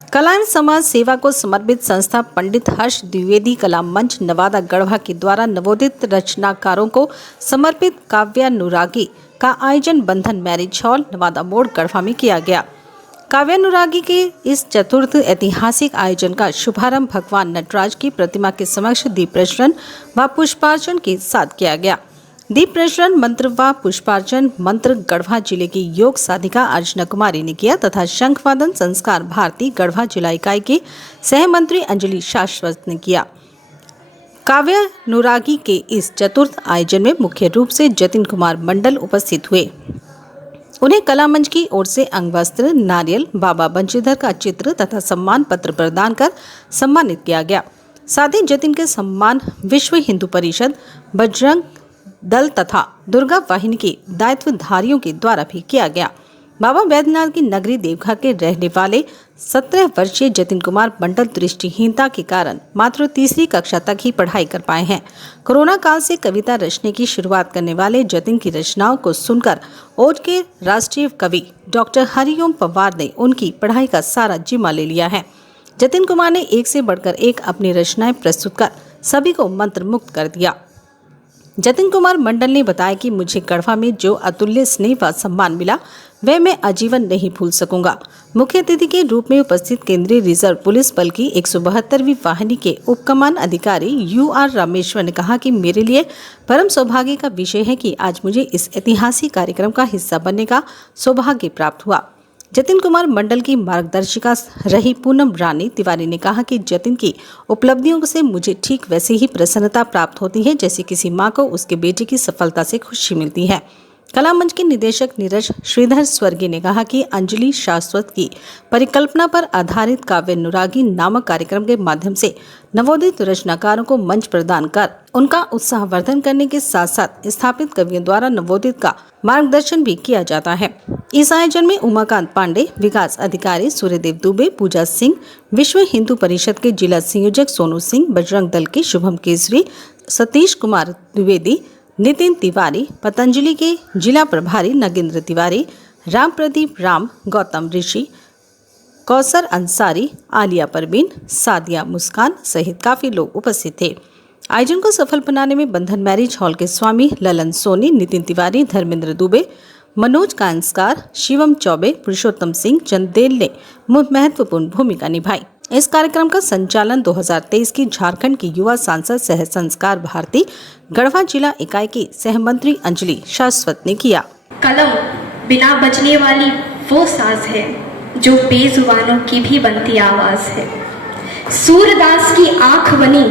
कला एवं समाज सेवा को समर्पित संस्था पंडित हर्ष द्विवेदी कला मंच नवादा गढ़वा के द्वारा नवोदित रचनाकारों को समर्पित काव्यानुरागी का आयोजन बंधन मैरिज हॉल नवादा मोड़ गढ़वा में किया गया। काव्यानुरागी के इस चतुर्थ ऐतिहासिक आयोजन का शुभारंभ भगवान नटराज की प्रतिमा के समक्ष दीप प्रज्वलन व पुष्पार्चन के साथ किया गया। दीप प्रज्वलन मंत्र व पुष्पार्चन मंत्र गढ़वा जिले की योग साधिका अर्चना कुमारी ने किया तथा शंखवादन संस्कार भारती गढ़वा जिला इकाई की सहमंत्री अंजलि शाश्वत ने किया। काव्यानुरागी के इस चतुर्थ आयोजन में मुख्य रूप से जतिन कुमार मंडल उपस्थित हुए। उन्हें कला मंच की ओर से अंगवस्त्र, नारियल, बाबा बंशीधर का चित्र तथा सम्मान पत्र प्रदान कर सम्मानित किया गया। साथ ही जतिन के सम्मान विश्व हिंदू परिषद, बजरंग दल तथा दुर्गा वाहिनी के दायित्वधारियों के द्वारा भी किया गया। बाबा बैद्यनाथ की नगरी देवघर के रहने वाले 17 वर्षीय जतिन कुमार मंडल दृष्टिहीनता के कारण मात्र तीसरी कक्षा तक ही पढ़ाई कर पाए हैं। कोरोना काल से कविता रचने की शुरुआत करने वाले जतिन की रचनाओं को सुनकर ओज के राष्ट्रीय कवि डॉक्टर हरिओम पवार ने उनकी पढ़ाई का सारा जिम्मा ले लिया है। जतिन कुमार ने एक से बढ़कर एक अपनी रचनाएं प्रस्तुत कर सभी को मंत्रमुग्ध कर दिया। जतिन कुमार मंडल ने बताया कि मुझे गढ़वा में जो अतुल्य स्नेह व सम्मान मिला वह मैं आजीवन नहीं भूल सकूंगा। मुख्य अतिथि के रूप में उपस्थित केंद्रीय रिजर्व पुलिस बल की 172वीं वाहिनी के उपकमान अधिकारी UR रामेश्वर ने कहा कि मेरे लिए परम सौभाग्य का विषय है कि आज मुझे इस ऐतिहासिक कार्यक्रम का हिस्सा बनने का सौभाग्य प्राप्त हुआ। जतिन कुमार मंडल की मार्गदर्शिका रही पूनम रानी तिवारी ने कहा कि जतिन की उपलब्धियों से मुझे ठीक वैसे ही प्रसन्नता प्राप्त होती है जैसे किसी माँ को उसके बेटे की सफलता से खुशी मिलती है। कला मंच के निदेशक नीरज श्रीधर स्वर्गीय ने कहा कि अंजलि शाश्वत की परिकल्पना पर आधारित काव्यानुरागी नामक कार्यक्रम के माध्यम से नवोदित रचनाकारों को मंच प्रदान कर उनका उत्साहवर्धन करने के साथ साथ स्थापित कवियों द्वारा नवोदित का मार्गदर्शन भी किया जाता है। इस आयोजन में उमाकांत पांडे, विकास अधिकारी सूर्यदेव दुबे, पूजा सिंह, विश्व हिंदू परिषद के जिला संयोजक सोनू सिंह, बजरंग दल के शुभम केसरी, सतीश कुमार द्विवेदी, नितिन तिवारी, पतंजलि के जिला प्रभारी नगेंद्र तिवारी, राम प्रदीप राम, गौतम ऋषि, कौसर अंसारी, आलिया परवीन, सादिया मुस्कान सहित काफी लोग उपस्थित थे। आयोजन को सफल बनाने में बंधन मैरिज हॉल के स्वामी ललन सोनी, नितिन तिवारी, धर्मेंद्र दुबे, मनोज कांस्कार, शिवम चौबे, पुरुषोत्तम सिंह, चंदेल ने महत्वपूर्ण भूमिका निभाई। इस कार्यक्रम का संचालन 2023 की झारखंड की युवा सांसद सह संस्कार भारती गढ़वा जिला इकाई की सहमंत्री अंजलि शाश्वत ने किया। कलम बिना बजने वाली वो साज है जो बेजुबानों की भी बनती आवाज है। सूरदास की आंख बनी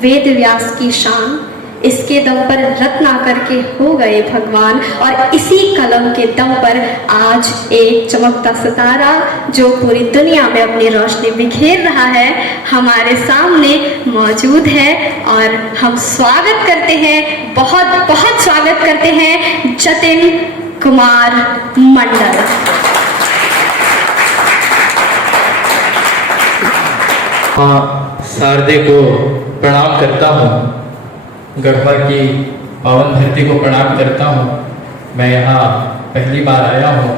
वेद व्यास की शान, इसके दम पर रत्नाकर के हो गए भगवान। और इसी कलम के दम पर आज एक चमकता सितारा जो पूरी दुनिया में अपनी रोशनी बिखेर रहा है हमारे सामने मौजूद है। और हम स्वागत करते हैं, बहुत बहुत स्वागत करते हैं जतिन कुमार मंडल। शारदे को प्रणाम करता हूँ, गढ़वा की पावन धरती को प्रणाम करता हूँ। मैं यहाँ पहली बार आया हूँ,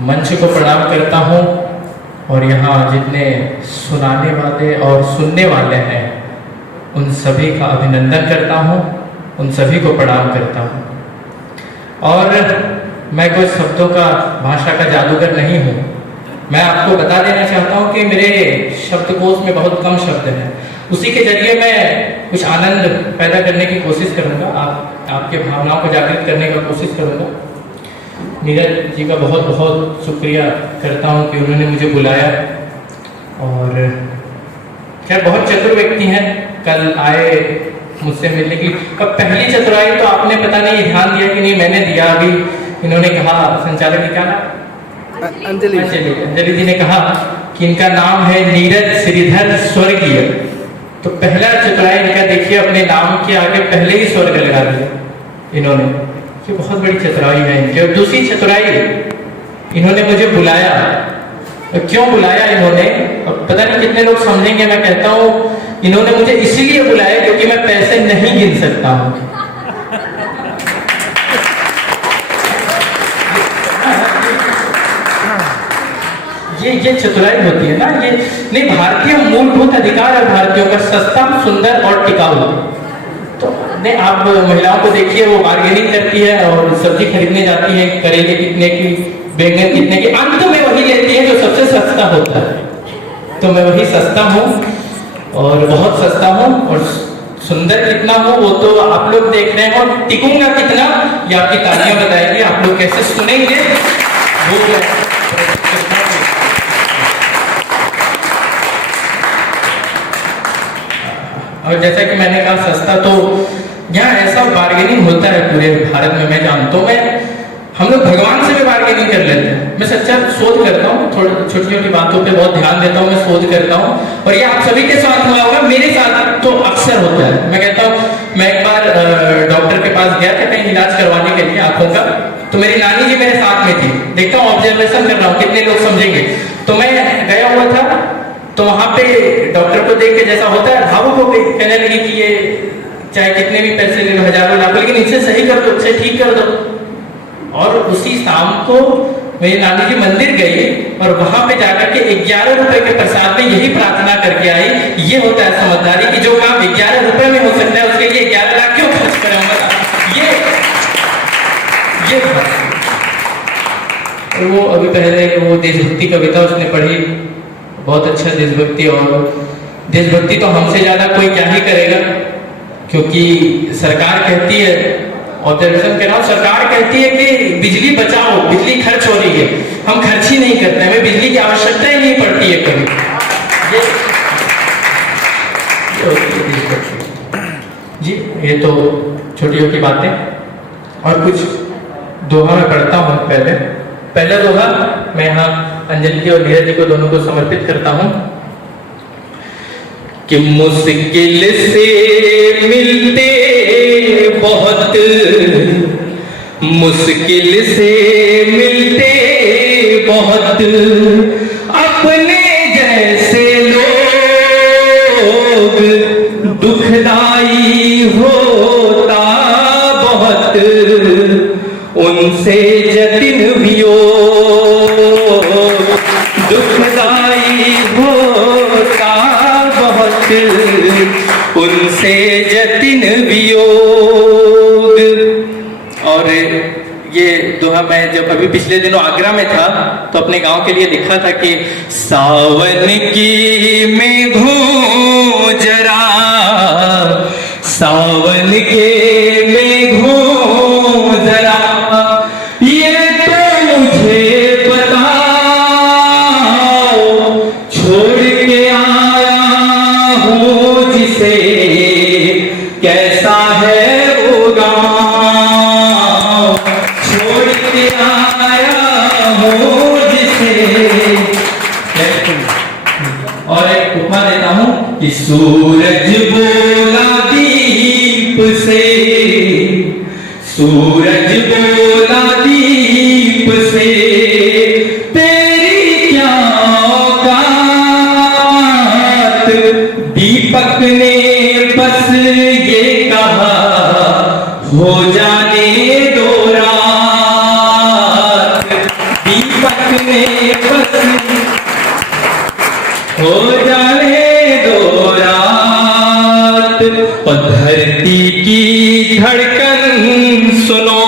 मंच को प्रणाम करता हूँ और यहाँ जितने सुनाने वाले और सुनने वाले हैं उन सभी का अभिनंदन करता हूँ, उन सभी को प्रणाम करता हूँ। और मैं कोई शब्दों का भाषा का जादूगर नहीं हूँ। मैं आपको बता देना चाहता हूँ कि मेरे शब्दकोश में बहुत कम शब्द हैं, उसी के जरिए मैं कुछ आनंद पैदा करने की कोशिश करूँगा, आपके भावनाओं को जागृत करने का कोशिश करूँगा। नीरज जी का बहुत बहुत शुक्रिया करता हूँ कि उन्होंने मुझे बुलाया। और खैर बहुत चतुर व्यक्ति हैं, कल आए मुझसे मिलने की। अब पहली चतुराई तो आपने पता नहीं ध्यान दिया कि नहीं, मैंने दिया। अभी इन्होंने कहा, संचालक जी का नाम अंजलि जी ने कहा कि इनका नाम है नीरज श्रीधर स्वर्गीय। तो पहला चतुराई इनका देखिए, अपने नाम के आगे पहले ही स्वर्ग लगा दिया इन्होंने। ये बहुत बड़ी चतुराई है इनकी। और दूसरी चतुराई, इन्होंने मुझे बुलाया। तो क्यों बुलाया इन्होंने, अब पता नहीं कितने लोग समझेंगे। मैं कहता हूँ इन्होंने मुझे इसलिए बुलाया क्योंकि मैं पैसे नहीं गिन सकता हूँ। ये चतुराई होती है ना, ये नहीं, भारतीय मूलभूत अधिकार है भारतीयों का, सस्ता, सुंदर और टिकाऊ। तो नहीं, आप महिलाओं को देखिए, वो बार्गेनिंग करती है और सब्जी खरीदने जाती है, करेले कितने की, बैंगन कितने की, अंत में वही लेती है जो सबसे सस्ता होता है। तो मैं वही सस्ता हूँ और बहुत सस्ता हूँ, और सुंदर कितना हो वो तो आप लोग देख रहे हैं, और टिकूंगा कितना ये आपकी तालियां बताएगी, आप लोग कैसे सुनेंगे वो क्या। और जैसा कि मैंने कहा सस्ता, तो यहाँ ऐसा बार्गेनिंग होता है पूरे भारत में, मैं जानता हूँ। मैं हम लोग भगवान से भी बार्गेनिंग कर लेते हैं। मैं सच्चा शोध करता हूँ, थोड़ी छोटी छोटी बातों पे बहुत ध्यान देता हूँ, मैं शोध करता हूँ, और ये आप सभी के साथ हुआ होगा, मेरे साथ तो अक्सर होता है। मैं कहता हूँ, मैं एक बार डॉक्टर के पास गया था कहीं इलाज करवाने के लिए आंखों का, तो मेरी नानी जी मेरे साथ में थी, देखता हूँ ऑब्जर्वेशन कर रहा हूँ कितने लोग समझेंगे। तो मैं गया हुआ था, तो वहां पे डॉक्टर को देख के जैसा होता है भावुक हो गई, कहने लगी कि ये चाहे कितने भी पैसे ले लो, हजारों लाख, लेकिन इसे सही कर दो, इसे ठीक कर दो। और उसी शाम को मेरी नानी जी मंदिर गई और वहां पे जाकर के 11 रुपए के प्रसाद में यही प्रार्थना करके आई। ये होता है समझदारी कि जो काम 11 रुपए में हो सकता है उसके लिए 11 लाख क्यों खर्च करें। ये वो अभी पहले वो देशभक्ति कविता उसने पढ़ी, बहुत अच्छा देशभक्ति, और देशभक्ति तो हमसे ज्यादा कोई क्या ही करेगा, क्योंकि सरकार कहती है, ऑब्जर्वेशन कर रहा हूं, सरकार कहती है कि बिजली बचाओ, बिजली खर्च हो रही है, हम खर्च ही नहीं करते, हमें बिजली की आवश्यकता ही नहीं पड़ती है कभी। जी ये तो छोटी छोटी बातें, और कुछ दोहा मैं पढ़ता हूँ। पहला दोहा मैं यहाँ अंजलि जी और नीरज जी को दोनों को समर्पित करता हूँ कि मुश्किल से मिलते बहुत, मुश्किल से मिलते बहुत, अपने जैसे लोग दुखदाई होता बहुत, उनसे जतिन वियोग दुखदाई होता बहुत, उनसे जतिन वियोग। और ये दोहा मैं जब अभी पिछले दिनों आगरा में था तो अपने गांव के लिए लिखा था कि सावन की मेघों जरा, सावन के मेघों जरा, ये तो मुझे बताओ, छोड़ के आया हूँ जिसे, कैसा है वो गाँव, छोड़ के आया हूँ जिसे। और एक उपमा देता हूँ कि सूरज बोला दीप से, सूरज बोला दीप से, तेरी क्या औकात, दीपक ने बस ये कहा, हो जाने दो रात, दीपक ने बस हो जाने दो रात। और धरती की धड़कन सुनो,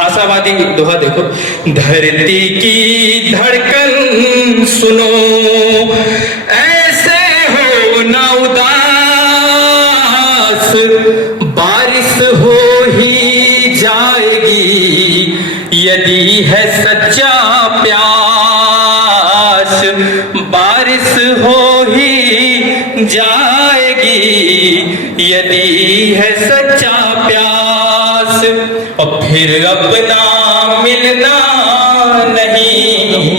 आशावादी दोहा देखो, धरती की धड़कन सुनो, ऐसे हो ना उदास, बारिश हो ही जाएगी यदि है सच्चा प्यास, बारिश हो ही जाएगी यदि है सच्चा प्यास। और फिर अपना मिलना नहीं,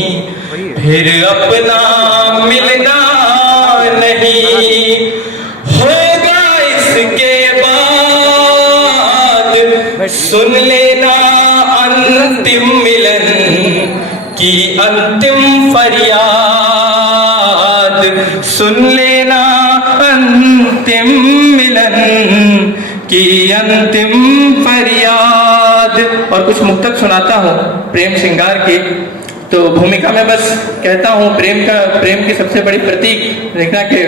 फिर अपना मिलना नहीं, होगा इसके बाद, सुन लेना अंतिम मिलन की अंतिम फरियाद, सुन लेना अंतिम मिलन की अंतिम फरियाद। और कुछ मुक्तक सुनाता हूँ प्रेम श्रृंगार की। तो भूमिका में बस कहता हूँ प्रेम की सबसे बड़ी प्रतीक देखना कि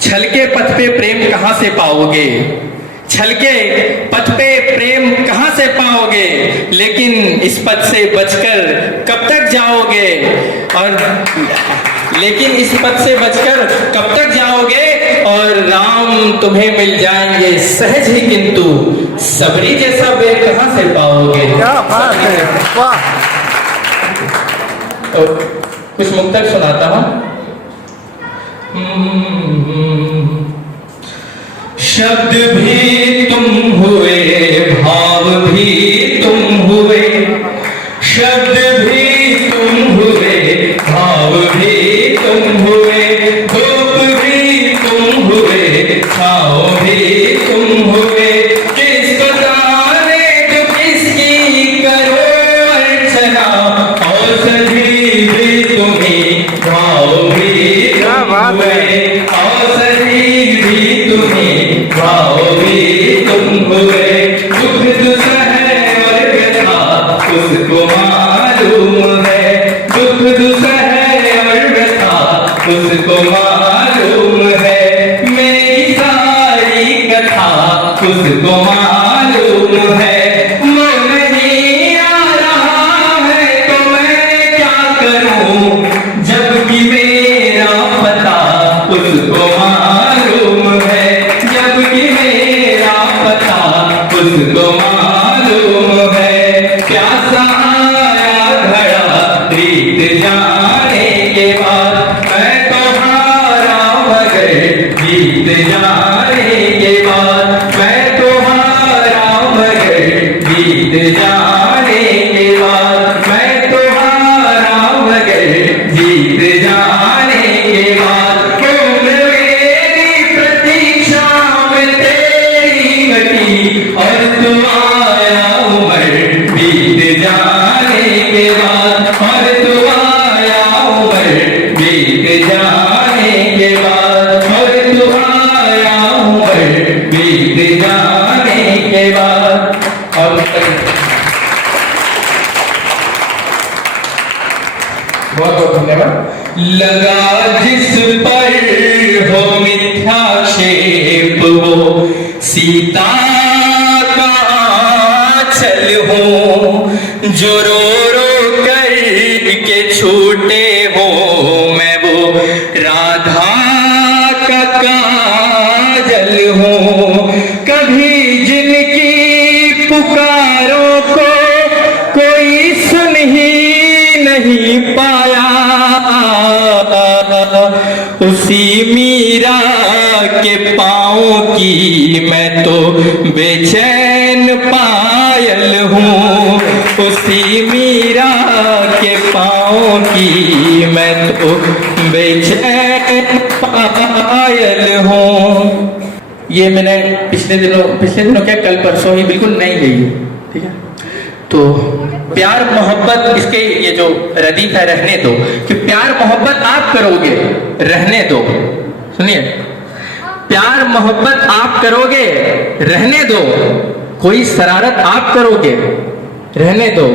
छलके पथ पे प्रेम कहाँ से पाओगे, छलके पथ पे प्रेम कहाँ से पाओगे, लेकिन इस पथ से बचकर कब तक जाओगे, और लेकिन इस पथ से बचकर कब तक जाओगे, और राम तुम्हें मिल जाएंगे सहज ही, किंतु सबरी जैसा बेर कहाँ से पाओगे। क्या बात है, वाह। तो कुछ मुक्तक सुनाता हूँ। शब्द भी तुम हुए, भाव भी तुम हुए, शब्द भी तुम हुए, भाव भी तुम हुए, धूप भी तुम हुए, छाँव भी तुम हुए, किसको जाने तो किसकी करो अर्चना, औषधि भी तुम्ही, भाव भी तुम हुए, औषधि भी तुम्ही, भाव भी तुम हुए, दुख दुसह और व्यथा उसको मालूम है, दुख दुसह और व्यथा उसको मालूम है, मेरी सारी कथा उसको मालूम है, वो नहीं आ रहा है तो मैं क्या करूं, जबकि मेरा पता उसको मालूम है, जबकि मेरा पता उसको मालूम है, प्यासा आया घड़ा रीत जाने के बाद, मैं तो हारा मगर जीत जाने के बाद, मैं तो हारा मगर जीत जाने के बाद, मैं तो हारा मगर जीत जाने के बाद, उम्र मेरी प्रतीक्षा में तेरी घटी, और तू आया उम्र बीत जाने के बाद, और तू आया उम्र बीत जाने के बाद, और तू आया उम्र बीत जाने के बाद। और बहुत बहुत धन्यवाद। लगा जिस पर हो मिथ्याक्षेप, वो सीता का आंचल हो, जो रो रो कर के छूटे हो, मैं वो राधा का काजल हूँ, कभी जिनकी पुकारों को कोई सुन ही नहीं पाया, उसी मीरा के पाँव की मैं तो बेचैन पायल हूँ, उसी मीरा के पाँव की मैं तो बेचैन पायल हूँ। ये मैंने पिछले दिनों क्या कल परसों ही बिल्कुल नई गई है, ठीक है। तो प्यार मोहब्बत, इसके ये जो रदीफ है रहने दो, कि प्यार मोहब्बत आप करोगे रहने दो, सुनिए, प्यार मोहब्बत आप करोगे रहने दो, कोई शरारत आप करोगे रहने दो,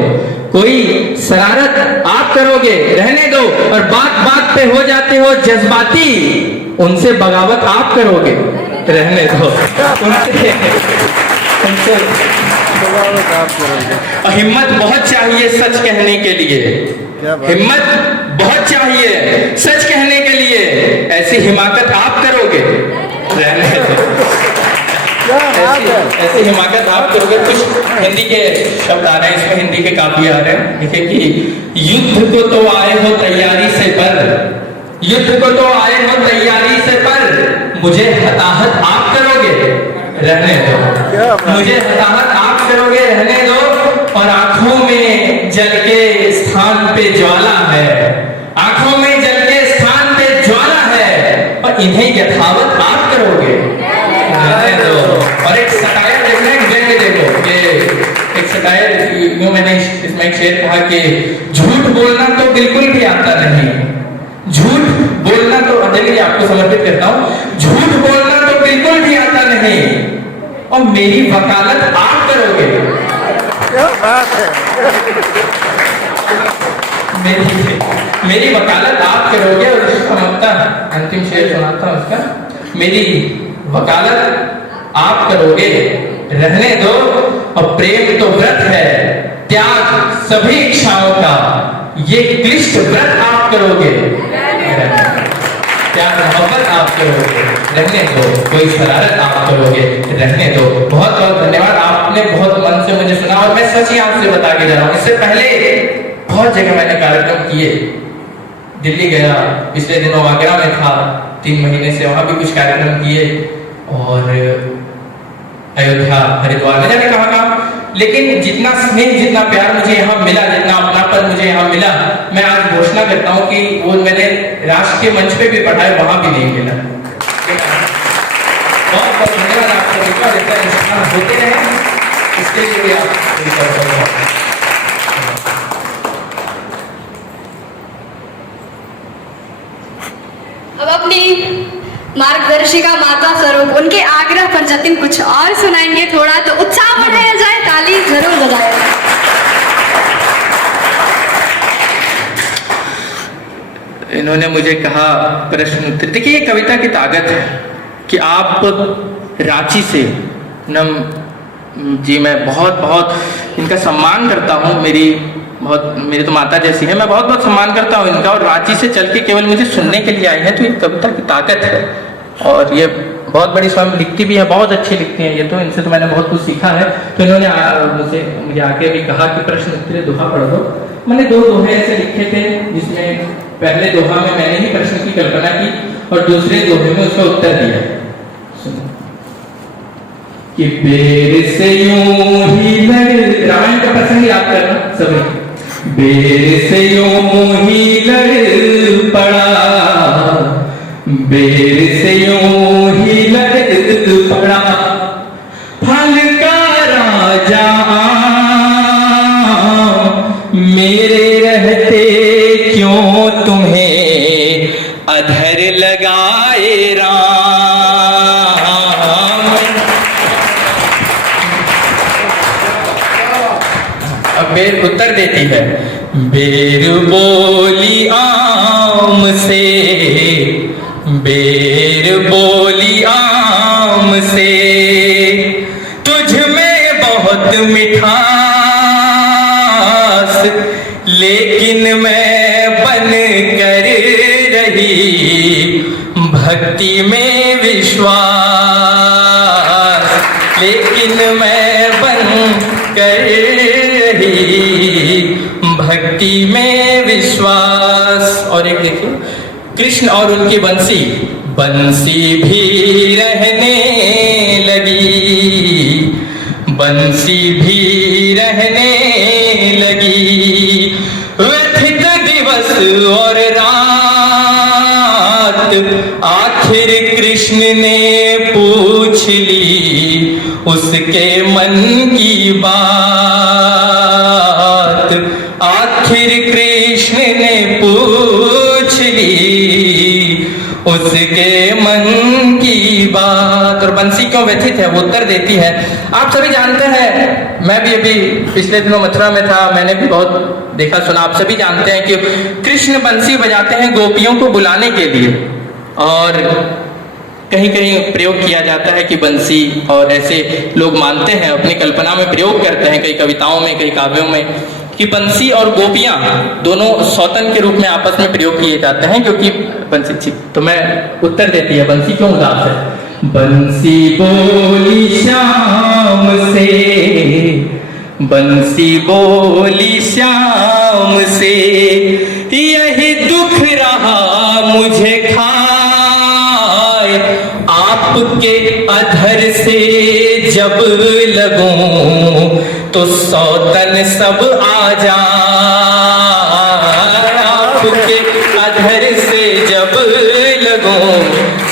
कोई शरारत आप करोगे रहने दो, और बात बात पे हो जाते हो जज्बाती, उनसे बगावत आप करोगे रहने दो, उनसे और हिम्मत बहुत चाहिए सच कहने के लिए, हिम्मत बहुत चाहिए सच कहने के लिए, ऐसी हिमाकत आप करोगे रहने दो, ऐसी हिमाकत आप करोगे। कुछ हिंदी के शब्द आ रहे हैं इसमें, हिंदी के काफी आ रहे हैं, देखिए कि युद्ध को तो आए हो तैयारी से पर, युद्ध को तो आए हो तैयारी से पर, मुझे हताहत आप करोगे रहने दो, मुझे हताहत आप करोगे रहने दो, और आंखों में जल के स्थान पे ज्वाला है, आंखों में जल के स्थान पे ज्वाला है, और इन्हें यथावत आप करोगे रहने दो। और एक सटायर देखना, एक व्यंग्य देखो कि एक सटायर, यूं मैंने इसमें एक शेर कहा कि झूठ बोलना तो बिल्कुल भी आता नहीं, झूठ बोलना तो, देखिए आपको समर्पित करता हूं, झूठ बोलना तो बिल्कुल भी आता नहीं, और मेरी वकालत आप करोगे। क्या बात है। मेरी वकालत आप करोगे और उसका मतलब अंतिम शेर सुनाता हूँ उसका। मेरी वकालत आप करोगे, रहने दो, और प्रेम तो व्रत है, त्याग सभी इच्छाओं का, ये क्लिष्ट व्रत आप करोगे, प्यार मोहब्बत आप करोगे, रहने दो, कोई शरारत आप करोगे, रहने दो। बहुत बहुत धन्यवाद, आपने बहुत मन से मुझे सुना और मैं सच ही आपसे बता के जा रहा हूँ। इससे पहले बहुत जगह मैंने कार्यक्रम किए, दिल्ली गया, पिछले दिनों आगरा में था 3 महीने से, वहां भी कुछ कार्यक्रम किए, और अयोध्या, हरिद्वार, न जाने कहाँ कहाँ। लेकिन जितना स्नेह, जितना प्यार मुझे यहाँ मिला, जितना अपनापन मुझे यहाँ मिला, मैं आज घोषणा करता हूँ कि वो मैंने राष्ट्र के मंच पे भी पढ़ा है, वहां भी नहीं मिला। बहुत बहुत धन्यवाद आपका, और इतना इंसान होते रहे, इसके लिए भी आप। अब अपनी मार्गदर्शिका माता स्वरूप उनके आग्रह पर जतिन कुछ और सुनाएंगे थोड़ा, तो उत्साह बढ़ाया जाए, ताली जरूर बजाया जाए। इन्होंने मुझे कहा प्रश्न उत्तर, देखिए ये कविता की ताकत है कि आप रांची से जी, मैं बहुत बहुत इनका सम्मान करता हूँ, मेरी तो माता जैसी है, मैं बहुत बहुत सम्मान करता हूँ इनका, और रांची से चल के केवल मुझे सुनने के लिए आए हैं, तो ये कविता की ताकत है। और ये बहुत बड़ी स्वयं लिखती भी है, बहुत अच्छी लिखती हैं ये, तो इनसे तो मैंने बहुत कुछ सीखा है। तो इन्होंने मुझे आके भी कहा कि प्रश्न उत्तरीय दोहा पढ़ दो। मैंने 2 दोहे ऐसे लिखे थे, जिसमें पहले दोहा में मैंने ही प्रश्न की कल्पना की और दूसरे दोहे में उसका उत्तर दिया। सुनो कि बेर से यूं ही लड़, रामायण का प्रसंग याद करना सभी, बेर से यूं ही लड़ पड़ा, बेर से यूं ही लड़ पड़ा, फल का राजा मेरे रहते क्यों तुम्हें अधर लगाए राम। अब बेर उत्तर देती है, बेर बोली आम से, बेर बोली आम से, तुझ में बहुत मिठास, लेकिन मैं बन कर रही भक्ति में विश्वास, लेकिन मैं बन कर रही भक्ति में विश्वास। और एक देखिए, कृष्ण और उनकी बंसी, बंसी भी रहने लगी, बंसी भी रहने लगी, व्यथित दिवस और रात, आखिर कृष्ण ने पूछ ली उसके मन की बात, आखिर कृष्ण ने पूछ ली उसके मन की बात। और बंसी क्यों व्यथित है, वो उत्तर देती है। आप सभी जानते हैं, मैं भी अभी पिछले दिनों मथुरा में था, मैंने भी बहुत देखा सुना, आप सभी जानते हैं कि कृष्ण बंसी बजाते हैं गोपियों को बुलाने के लिए, और कहीं कहीं प्रयोग किया जाता है कि बंसी, और ऐसे लोग मानते हैं, अपनी कल्पना में प्रयोग करते हैं, कई कविताओं में, कई काव्यों में, कि बंसी और गोपियां दोनों सौतन के रूप में आपस में प्रयोग किए जाते हैं, क्योंकि बंसी। तो मैं उत्तर देती है, बंसी क्यों उदास है, बंसी बोली श्याम से, बंसी बोली श्याम से, यही दुख रहा मुझे खाए, आपके अधर से जब लगूं तो सौतन सब आ जाए, आपके अधर से जब लगूं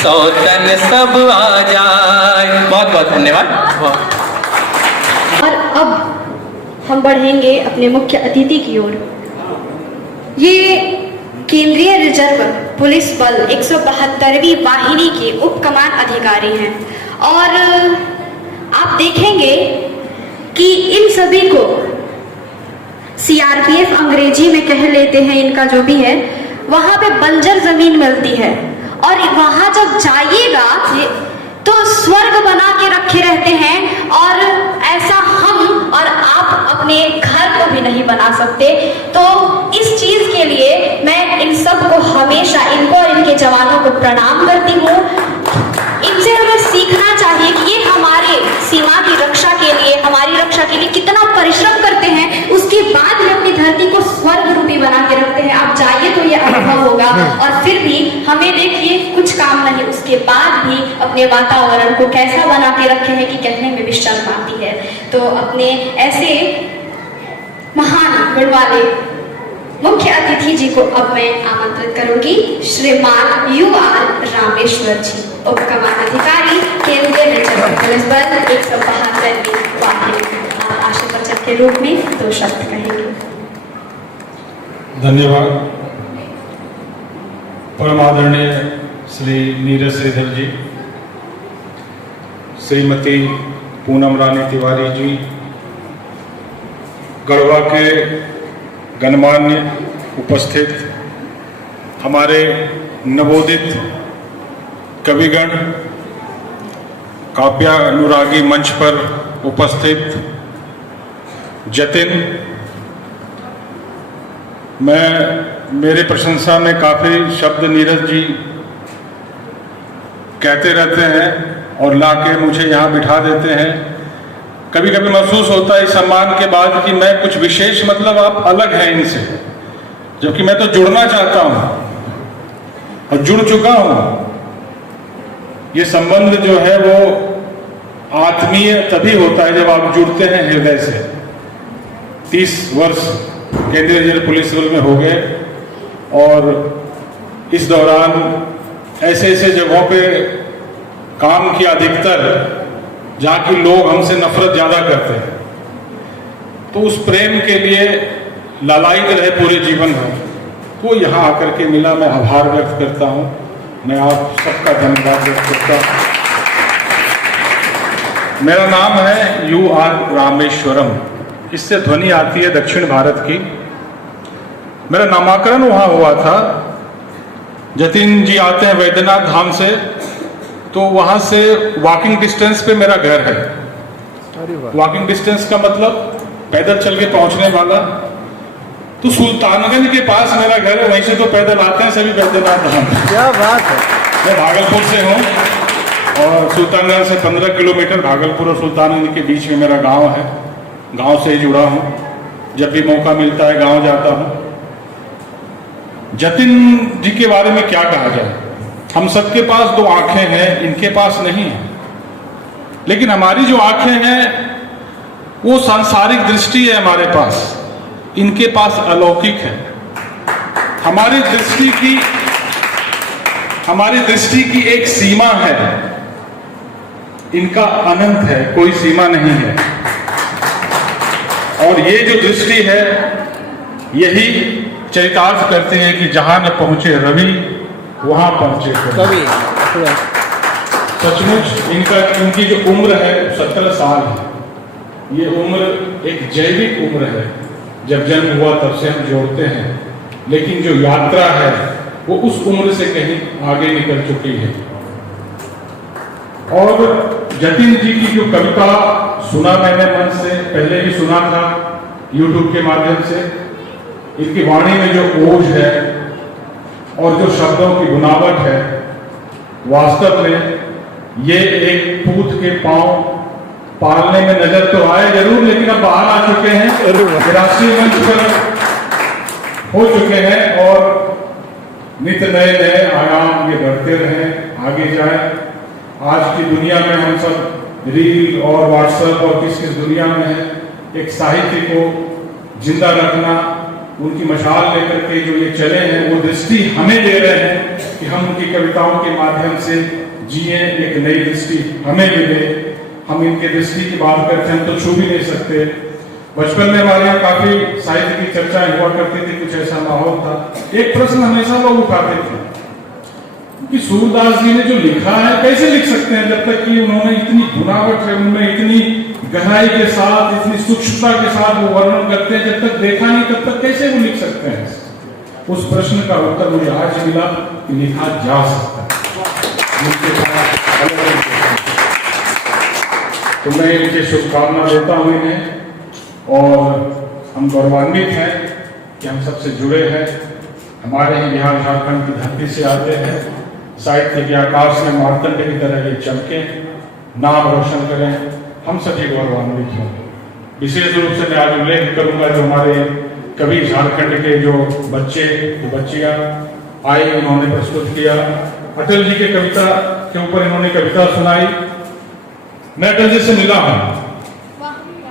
सौतन सब आ जाए। बहुत बहुत धन्यवाद। और अब हम बढ़ेंगे अपने मुख्य अतिथि की ओर। ये केंद्रीय रिजर्व पुलिस बल 172वीं वाहिनी के उप कमान अधिकारी हैं, और आप देखेंगे कि इन सभी को सीआरपीएफ अंग्रेजी में कह लेते हैं, इनका जो भी है, वहां पे बंजर जमीन मिलती है और वहां जब जाइएगा तो स्वर्ग बना के रखे रहते हैं, और ऐसा हम और आप अपने घर को भी नहीं बना सकते। तो इस चीज के लिए मैं इन सब को हमेशा, इनको और इनके जवानों को प्रणाम करती हूँ। इनसे हमें सीखना चाहिए कि ये हमारे सीमा की रक्षा के लिए, हमारी रक्षा के लिए कितना परिश्रम करते हैं, उसके बाद भी अपनी धरती को स्वर्ग रूपी बना के रखते हैं। आप जाइए तो ये अनुभव होगा। और फिर भी हमें देखिए कुछ काम नहीं, उसके बाद भी अपने वातावरण को कैसा बना के रखे हैं कि कहने में भी शर्म आती है। तो अपने ऐसे महान गुण वाले मुख्य अतिथि जी को अब मैं आमंत्रित करूंगी, श्रीमान UR रामेश्वर जी, उप कमांडाधिकारी केंद्रीय रिजर्व पुलिस बल 172 वाहिनी, आशीर्वचन के रूप में 2 शब्द कहेंगे। धन्यवाद। परम आदरणीय श्री नीरज श्रीधर जी, श्रीमती पूनम रानी तिवारी जी, गढ़वा के गणमान्य उपस्थित हमारे नवोदित कविगण, काव्यानुरागी मंच पर उपस्थित जतिन, मेरे प्रशंसा में काफ़ी शब्द नीरज जी कहते रहते हैं और लाके मुझे यहाँ बिठा देते हैं। कभी कभी महसूस होता है इस सम्मान के बाद कि मैं कुछ विशेष, मतलब आप अलग हैं इनसे, जबकि मैं तो जुड़ना चाहता हूँ और जुड़ चुका हूँ। ये संबंध जो है वो आत्मीय तभी होता है जब आप जुड़ते हैं हृदय से। 30 वर्ष केंद्रीय रिजर्व पुलिस बल में हो गए और इस दौरान ऐसे ऐसे जगहों पे काम किया, अधिकतर जहाँ के लोग हमसे नफरत ज्यादा करते हैं, तो उस प्रेम के लिए लालायित रहे पूरे जीवन भर। तो यहाँ आकर के मिला, मैं आभार व्यक्त करता हूँ, मैं आप सबका धन्यवाद व्यक्त करता हूँ। मेरा नाम है UR रामेश्वरम, इससे ध्वनि आती है दक्षिण भारत की। मेरा नामाकरण वहाँ हुआ था। जतिन जी आते हैं वैद्यनाथ धाम से, तो वहां से वॉकिंग डिस्टेंस पे मेरा घर है। वॉकिंग डिस्टेंस का मतलब पैदल चल के पहुंचने वाला। तो सुल्तानगंज के पास मेरा घर है, वहीं से तो पैदल आते हैं सभी वैद्यनाथ धाम। क्या बात है। मैं भागलपुर से हूँ और सुल्तानगंज से 15 किलोमीटर, भागलपुर और सुल्तानगंज के बीच में मेरा गांव है। गांव से जुड़ा हूँ, जब भी मौका मिलता है गांव जाता हूँ। जतिन जी के बारे में क्या कहा जाए, हम सबके पास 2 आंखें हैं, इनके पास नहीं है। लेकिन हमारी जो आंखें हैं वो सांसारिक दृष्टि है हमारे पास, इनके पास अलौकिक है। हमारी दृष्टि की एक सीमा है, इनका अनंत है, कोई सीमा नहीं है। और ये जो दृष्टि है यही चरितार्थ करते हैं कि जहां न पहुंचे रवि वहां पहुंचे कवि। सचमुच इनकी जो उम्र है 17 साल है। ये उम्र एक जैविक उम्र है, जब जन्म हुआ तब से हम जोड़ते हैं, लेकिन जो यात्रा है वो उस उम्र से कहीं आगे निकल चुकी है। और जतिन जी की जो कविता सुना मैंने मन से, पहले भी सुना था YouTube के माध्यम से। इनकी वाणी में जो ओज है और जो शब्दों की बुनावट है, वास्तव में ये एक पूत के पांव पालने में नजर तो आए जरूर, लेकिन अब बाहर आ चुके हैं, राष्ट्रीय मंच पर हो चुके हैं और नित्य नए नए आयाम ये बढ़ते रहे, आगे जाए। आज की दुनिया में हम सब रील और व्हाट्सएप और किस किस दुनिया में है, एक साहित्य को जिंदा रखना, उनकी मशाल लेकर के जो ये चले हैं, वो दृष्टि हमें दे रहे हैं कि हम उनकी कविताओं के माध्यम से जिए, एक नई दृष्टि हमें मिले। हम इनके दृष्टि की बात करते हैं, हम तो छू भी नहीं सकते। बचपन में हमारे यहाँ काफी साहित्य की चर्चाएं हुआ करती थी, कुछ ऐसा माहौल था। एक प्रश्न हमेशा लोग उठाते थे, कि सूरदास जी ने जो लिखा है कैसे लिख सकते हैं, जब तक कि उन्होंने इतनी बुनावट है उनमें, इतनी गहराई के साथ, इतनी सूक्ष्मता के साथ वो वर्णन करते हैं, जब तक देखा नहीं तब तक कैसे वो लिख सकते हैं। उस प्रश्न का उत्तर मुझे आज मिला कि लिखा जा सकता है। तो मैं इनकी शुभकामना देता हूँ इन्हें, और हम गौरवान्वित हैं कि हम सबसे जुड़े हैं, हमारे ही बिहार झारखंड की धरती से आते हैं, साहित्य के आकाश में मार्तंड की तरह ये चमके, नाम रोशन करें, हम सभी गौरवान्वित हों। विशेष रूप से मैं आज उल्लेख करूंगा जो हमारे कवि झारखंड के जो बच्चे बच्चियां आए, उन्होंने प्रस्तुत किया। अटल जी के कविता के ऊपर इन्होंने कविता सुनाई। मैं अटल जी से मिला हूं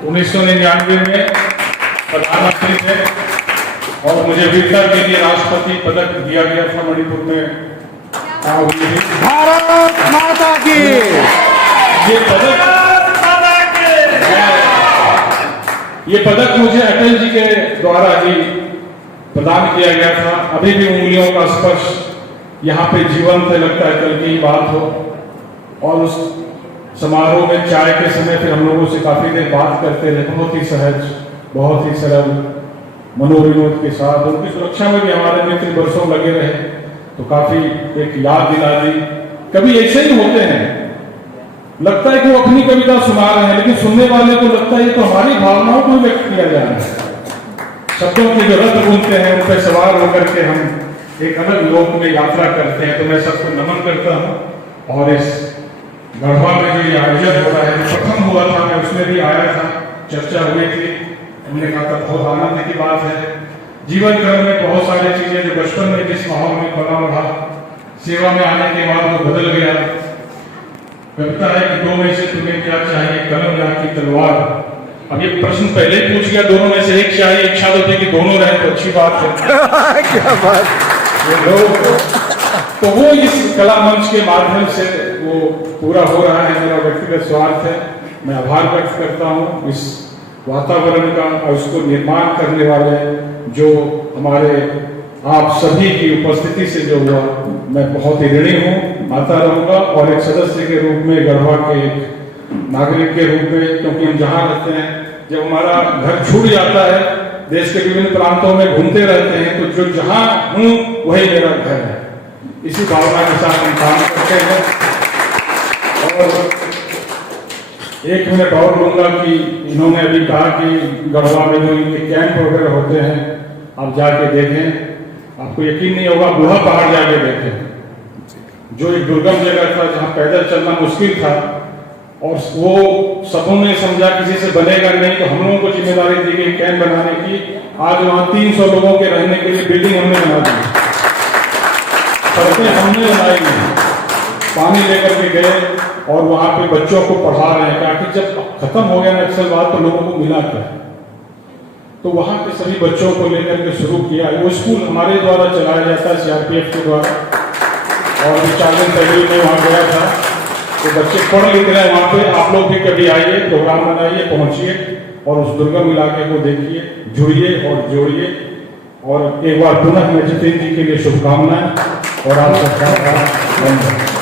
1999 में, प्रधानमंत्री थे, और मुझे वीरता के लिए राष्ट्रपति पदक दिया गया था मणिपुर में। भारत माता की। ये पदक मुझे अटल जी के द्वारा ही प्रदान किया गया था। अभी भी उंगलियों का स्पर्श यहाँ पे जीवंत है, लगता है कल की बात हो। और उस समारोह में चाय के समय फिर हम लोगों से काफी देर बात करते रहे, बहुत ही सहज, बहुत ही सरल, मनोविनोद के साथ। उनकी सुरक्षा में भी हमारे मित्र वर्षों लगे रहे, तो काफी एक याद दिला दी। कभी ऐसे ही होते हैं, लगता है कि वो अपनी कविता सुना रहे हैं, लेकिन सुनने वाले को लगता है तो हमारी भावनाओं को व्यक्त किया जा रहा है। शब्दों के जो रथ बुनते हैं उन पर सवार होकर के हम एक अलग लोक में यात्रा करते हैं। तो मैं सबको नमन करता हूँ। और इस गढ़वा में जो ये आयोजन हो रहा है, प्रथम हुआ था, मैं उसमें भी आया था, चर्चा हुई थी, हमने कहा था बहुत आनंद की बात है। जीवन क्रम में बहुत सारी चीजें जो बचपन में जिस माहौल में बना बढ़ा, सेवा में आने के बाद वो बदल गया। कविता है कि दो में से तुम्हें क्या चाहिए, कलम या की तलवार। अब ये प्रश्न पहले ही पूछ गया, दोनों में से एक चाहिए। इच्छा तो थी कि दोनों रहे तो अच्छी बात है। क्या बात। ये लोग तो वो इस कला मंच के माध्यम से वो पूरा हो रहा है। मेरा व्यक्तिगत स्वार्थ है, मैं आभार व्यक्त करता हूँ इस वातावरण का और उसको निर्माण करने वाले जो हमारे आप सभी की उपस्थिति से जो हुआ, मैं बहुत ही ऋणी हूँ, आता रहूंगा। और एक सदस्य के रूप में, गढ़वा के एक नागरिक के रूप में, क्योंकि हम जहाँ रहते हैं, जब हमारा घर छूट जाता है, देश के विभिन्न प्रांतों में घूमते रहते हैं, तो जो जहाँ हूँ वही मेरा घर है। इसी भावना के साथ हम काम करते हैं। और एक मिनट और लूंगा कि इन्होंने अभी कहा कि गढ़वा में जो इनके कैंप वगैरह होते हैं, आप जाके देखें, आपको यकीन नहीं होगा, बूढ़ा पहाड़ जाके देखें, जो एक दुर्गम जगह था जहाँ पैदल चलना मुश्किल था, और वो सबों ने समझा किसी से बनेगा नहीं, तो हम लोगों को जिम्मेदारी दी गई कैंप बनाने की। आज वहाँ 300 लोगों के रहने के लिए बिल्डिंग हमने बना दी, सड़कें हमने बनाई, पानी लेकर के गए और वहाँ पे बच्चों को पढ़ा रहे हैं, ताकि जब खत्म हो गया नक्सलवाद तो लोगों को मिला क्या। तो वहाँ के सभी बच्चों को लेकर के शुरू किया। वो स्कूल हमारे द्वारा चलाया जाता है, CRPF के द्वारा। और 4 दिन पहले मैं वहाँ गया था, तो बच्चे पढ़ लिख रहे हैं वहाँ पे। आप लोग भी कभी आइए, प्रोग्राम बनाइए, पहुँचिए और उस दुर्गम इलाके को देखिए, जुड़िए और जोड़िए। और एक बार पुनः मैं जतिन जी के लिए शुभकामनाएं और आप सबका धन्यवाद।